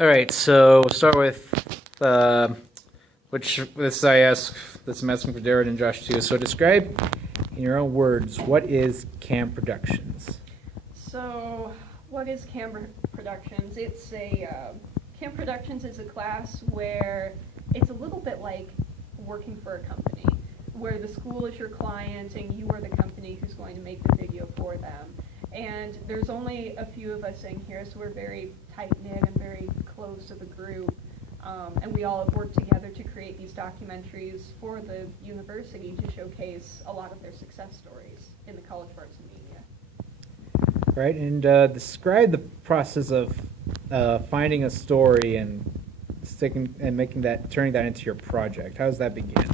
All right, so we'll start with which this I ask. This I'm asking for Darren and Josh too. So describe in your own words what is Cam Productions. So, what is Cam Productions? Cam Productions is a class where it's a little bit like working for a company, where the school is your client and you are the company who's going to make the video for them. And there's only a few of us in here, so we're very tight-knit and very close of a group. And we all have worked together to create these documentaries for the university to showcase a lot of their success stories in the College of Arts and Media. Right, and describe the process of finding a story and turning that into your project. How does that begin?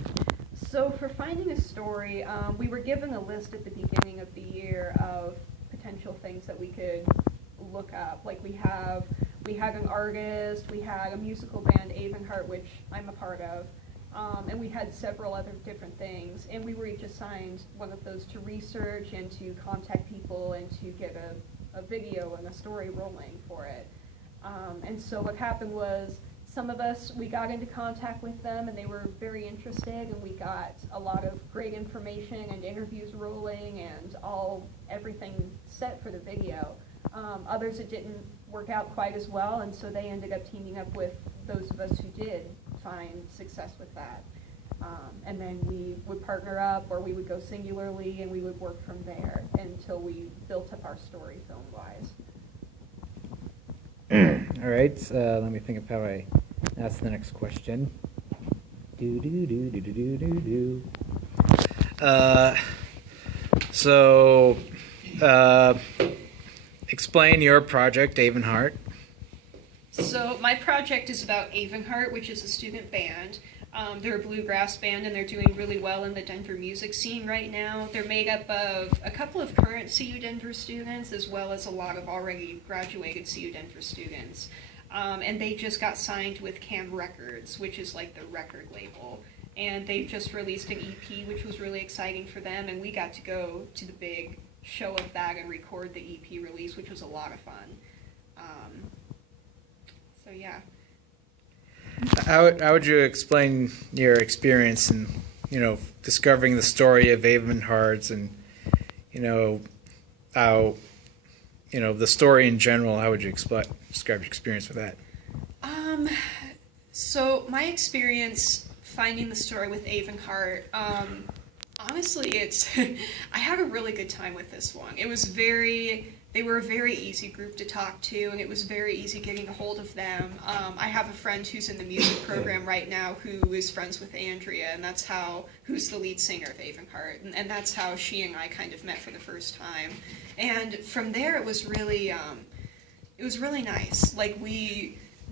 So for finding a story, we were given a list at the beginning of the year of potential things that we could look up. Like we had an artist, we had a musical band, Avonheart, which I'm a part of, and we had several other different things. And we were each assigned one of those to research and to contact people and to get a video and a story rolling for it. And so what happened was some of us, we got into contact with them and they were very interested, and we got a lot of great information and interviews rolling and everything set for the video. Others, it didn't work out quite as well, and so they ended up teaming up with those of us who did find success with that. And then we would partner up, or we would go singularly, and we would work from there until we built up our story film-wise. All right, let me think of how I ask the next question. So, explain your project, Avonheart. So my project is about Avonheart, which is a student band. They're a bluegrass band, and they're doing really well in the Denver music scene right now. They're made up of a couple of current CU Denver students, as well as a lot of already graduated CU Denver students. And they just got signed with Cam Records, which is like the record label. And they've just released an EP, which was really exciting for them, and we got to go to the big show of that and record the EP release, which was a lot of fun. So yeah. How would you explain your experience in, discovering the story of Avonhearts and, how, the story in general? How would you describe your experience with that? So my experience finding the story with Avonheart, honestly, I had a really good time with this one. They were a very easy group to talk to, and it was very easy getting a hold of them. I have a friend who's in the music program right now who is friends with Andrea, and who's the lead singer of Avonheart, and that's how she and I kind of met for the first time. And from there, it was really nice.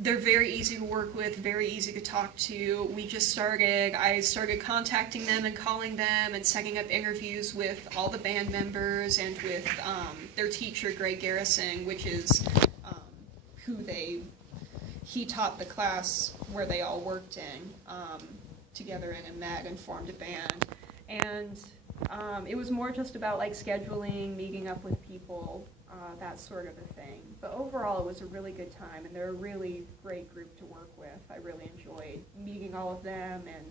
They're very easy to work with, very easy to talk to. I started contacting them and calling them and setting up interviews with all the band members and with their teacher, Greg Garrison, which is he taught the class where they all worked in together and met and formed a band. And it was more just about scheduling, meeting up with people, that sort of a thing. But overall, it was a really good time, and they're a really great group to work with. I really enjoyed meeting all of them and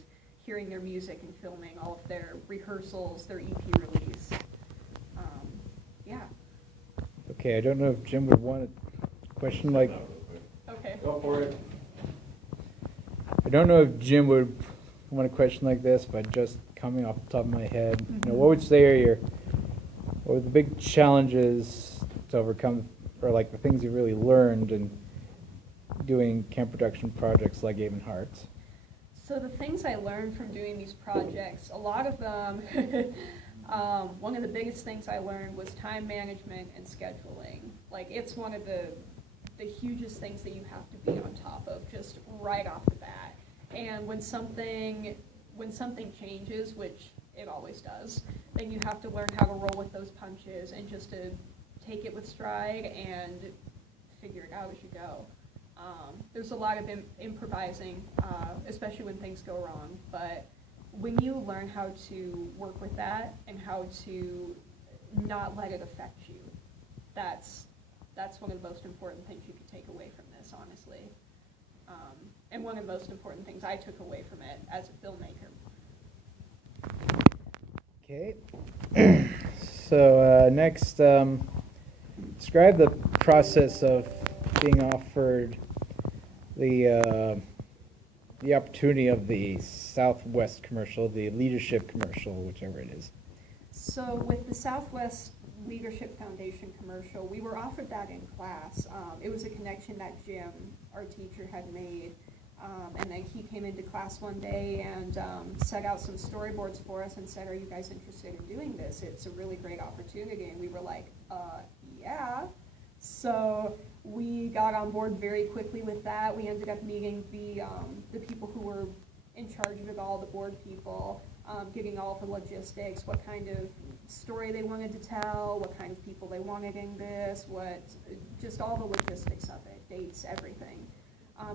hearing their music and filming all of their rehearsals, their EP release. Yeah. Okay, I don't know if Jim would want a question like... Okay. Go for it. I don't know if Jim would want a question like this, but just coming off the top of my head, what would you say what were the big challenges to overcome, or the things you really learned in doing camp production projects like Avonheart? So the things I learned from doing these projects, a lot of them, one of the biggest things I learned was time management and scheduling. It's one of the hugest things that you have to be on top of just right off the bat. And when something changes, which it always does, then you have to learn how to roll with those punches and just to take it with stride and figure it out as you go. There's a lot of improvising, especially when things go wrong, but when you learn how to work with that and how to not let it affect you, that's one of the most important things you could take away from this, honestly. and one of the most important things I took away from it as a filmmaker. Okay. So next, describe the process of being offered the opportunity of the Southwest commercial, the leadership commercial, whichever it is. So with the Southwest Leadership Foundation commercial, we were offered that in class. It was a connection that Jim, our teacher, had made. And then he came into class one day and set out some storyboards for us and said, "Are you guys interested in doing this? It's a really great opportunity." And we were like, yeah. So we got on board very quickly with that. We ended up meeting the people who were in charge of it all, the board people, getting all of the logistics, what kind of story they wanted to tell, what kind of people they wanted in this, just all the logistics of it, dates, everything.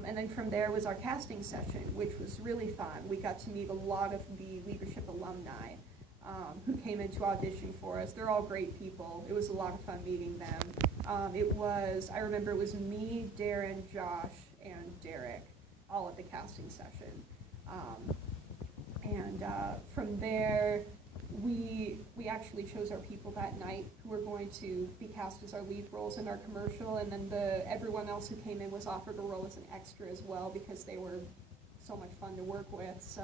And then from there was our casting session, which was really fun. We got to meet a lot of the leadership alumni who came in to audition for us. They're all great people. It was a lot of fun meeting them. I remember it was me, Darren, Josh, and Derek, all at the casting session. From there, we actually chose our people that night who were going to be cast as our lead roles in our commercial, and then everyone else who came in was offered a role as an extra as well because they were so much fun to work with.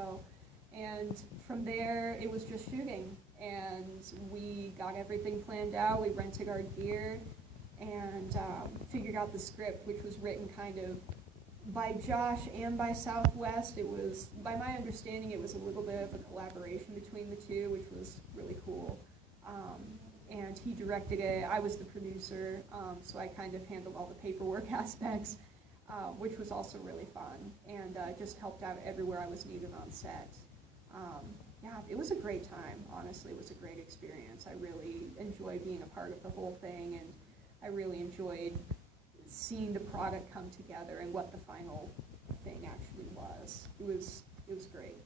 And from there, it was just shooting, and we got everything planned out. We rented our gear and figured out the script, which was written kind of by Josh and by Southwest. It was, by my understanding, it was a little bit of a collaboration between the two, which was really cool. And he directed it. I was the producer, so I kind of handled all the paperwork aspects, which was also really fun, and just helped out everywhere I was needed on set. Yeah, it was a great time. Honestly, it was a great experience. I really enjoyed being a part of the whole thing, and I really enjoyed seeing the product come together and what the final thing actually was. It was great.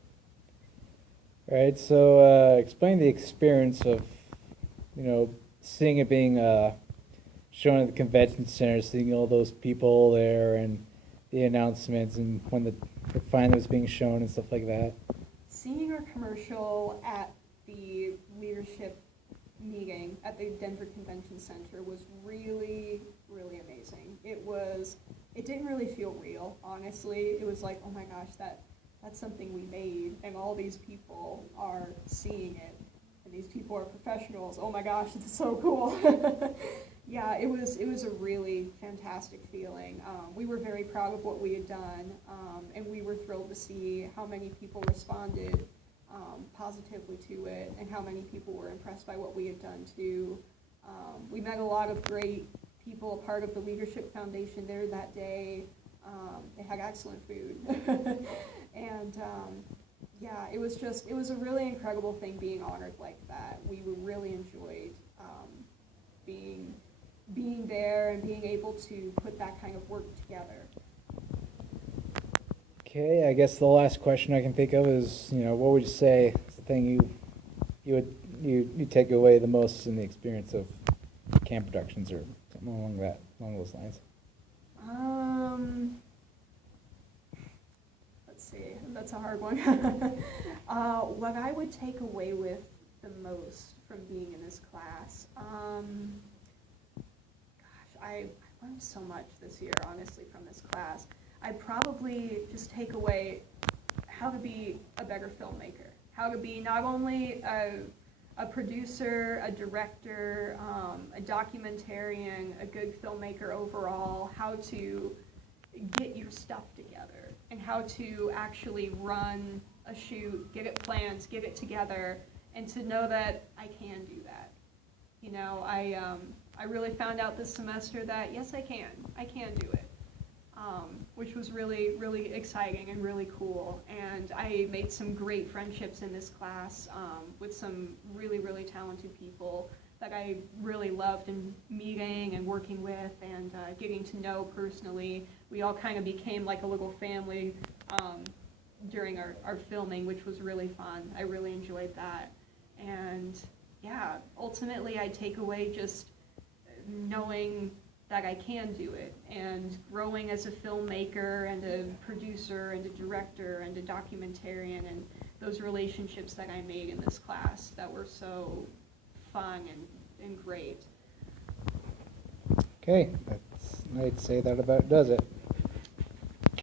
All right, so explain the experience of, seeing it being shown at the convention center, seeing all those people there and the announcements and when the final was being shown and stuff like that. Seeing our commercial at the leadership meeting at the Denver Convention Center was really, really amazing. It didn't really feel real, honestly. It was like, oh my gosh, that's something we made, and all these people are seeing it, and these people are professionals. Oh my gosh, it's so cool. Yeah, it was a really fantastic feeling. We were very proud of what we had done, and we were thrilled to see how many people responded positively to it, and how many people were impressed by what we had done too. We met a lot of great people, a part of the Leadership Foundation there that day. They had excellent food. And yeah, it was a really incredible thing being honored like that. We really enjoyed being there and being able to put that kind of work together. Okay, I guess the last question I can think of is, what would you say is the thing you take away the most in the experience of camp productions or something along those lines? Let's see, that's a hard one. What I would take away with the most from being in this class, I learned so much this year, honestly, from this class. I'd probably just take away how to be a better filmmaker, how to be not only a producer, a director, a documentarian, a good filmmaker overall, how to get your stuff together, and how to actually run a shoot, get it planned, get it together, and to know that I can do that. I really found out this semester that, yes, I can do it. Which was really, really exciting and really cool. And I made some great friendships in this class with some really, really talented people that I really loved and meeting and working with and getting to know personally. We all kind of became like a little family during our filming, which was really fun. I really enjoyed that. And yeah, ultimately I take away just knowing that I can do it, and growing as a filmmaker and a producer and a director and a documentarian, and those relationships that I made in this class that were so fun and great. Okay, I'd say that about does it.